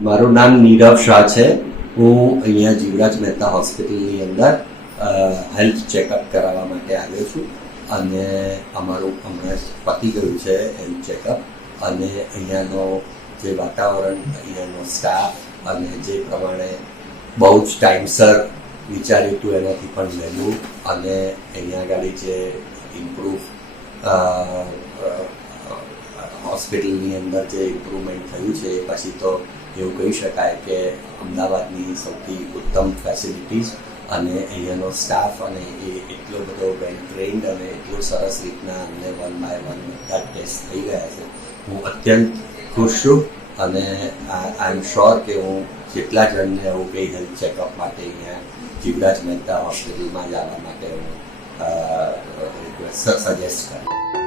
મારું નામ નીરવ શાહ છે. હું અહીંયા જીવરાજ મહેતા હોસ્પિટલની અંદર હેલ્થ ચેકઅપ કરાવવા માટે આવ્યો છું અને અમારું હમણાં પતી ગયું છે હેલ્થ ચેકઅપ. અને અહીંયાનો જે વાતાવરણ, અહીંયાનો સ્ટાફ અને જે પ્રમાણે બહુ જ ટાઈમસર વિચાર્યું હતું એનાથી પણ વહેલું, અને અહીંયા આગળ જે ઇમ્પ્રૂવ હોસ્પિટલની અંદર જે ઇમ્પ્રુવમેન્ટ થયું છે એ પછી તો એવું કહી શકાય કે અમદાવાદની સૌથી ઉત્તમ ફેસિલિટીઝ અને અહીંયાનો સ્ટાફ, અને એ એટલો બધો વેલ ટ્રેન્ડ અને એટલો સરસ રીતના અમને 1 by 1 બધા ટેસ્ટ થઈ ગયા છે. હું અત્યંત ખુશ છું અને આઈ એમ શ્યોર કે હું જેટલા જણને આવું કંઈ હેલ્થ ચેકઅપ માટે અહીંયા જીવરાજ મહેતા હોસ્પિટલમાં જવા માટે હું સજેસ્ટ કરું.